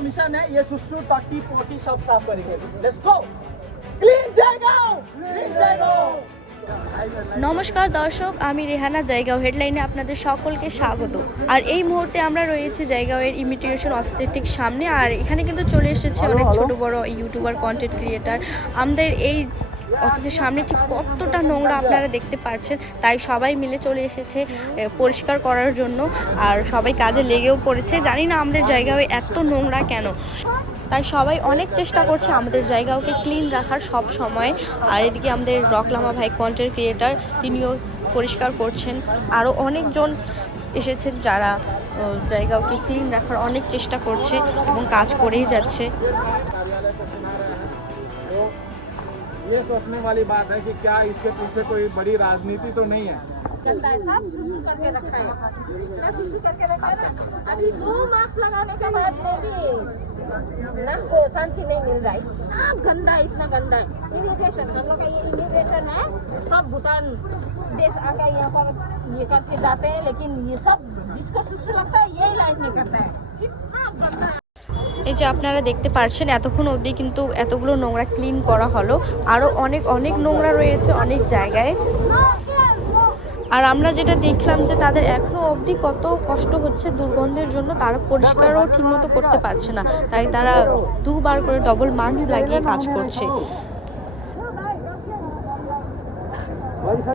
Mission है ये सुसु टट्टी पोटी सब साफ करेंगे let's go clean Jaigaon clean Jaigaon নমস্কার দর্শক, আমি রেহানা জায়গাও হেডলাইনে আপনাদের সকলকে স্বাগত। আর এই মুহূর্তে আমরা রয়েছি জায়গাওয়ের ইমিগ্রেশন অফিসের ঠিক সামনে। আর এখানে কিন্তু চলে এসেছে অনেক ছোট বড় ইউটিউবার, কন্টেন্ট ক্রিয়েটার। আমাদের এই অফিসের সামনে ঠিক কতটা নোংরা আপনারা দেখতে পাচ্ছেন, তাই সবাই মিলে চলে এসেছে পরিষ্কার করার জন্য। আর সবাই কাজে লেগেও পড়েছে। জানি না আমাদের জায়গায় এত নোংরা কেন, তাই সবাই অনেক চেষ্টা করছে আমাদের জায়গাকে ক্লিন রাখার সব সময়। আর এদিকে আমাদের রকলামা ভাই কন্টেন্ট ক্রিয়েটার, তিনিও পরিষ্কার করছেন। আরও অনেকজন এসেছেন যারা জায়গাকে ক্লিন রাখার অনেক চেষ্টা করছে এবং কাজ করেই যাচ্ছে। ये सोचने वाली बात है कि क्या इसके पीछे कोई बड़ी राजनीति तो नहीं है। गंदा है, सब सुसु करके रखा है। इतना सुसु करके रखा है ना, अभी 2 मार्क्स लगाने के बाद में भी ना को शांति नहीं मिल रहा है। इतना गंदा है, इतना गंदा है। इमिग्रेशन हम लोग का ये इमिग्रेशन है, सब भूटान देश आकर यहाँ पर ये करके जाते हैं, लेकिन ये सब जिसको सुसु लगता है यही लाइन नहीं करता है। इतना गंदा है। এই যে আপনারা দেখতে পাচ্ছেন এতক্ষণ অবধি কিন্তু এতগুলো নোংরা ক্লিন করা হলো। আরও অনেক অনেক নোংরা রয়েছে অনেক জায়গায়। আর আমরা যেটা দেখলাম যে তাদের এখনও অবধি কত কষ্ট হচ্ছে দুর্গন্ধের জন্য, তারা পরিষ্কারও ঠিকমতো করতে পারছে না, তাই তারা দুবার করে ডবল মাস্ক লাগিয়ে কাজ করছে।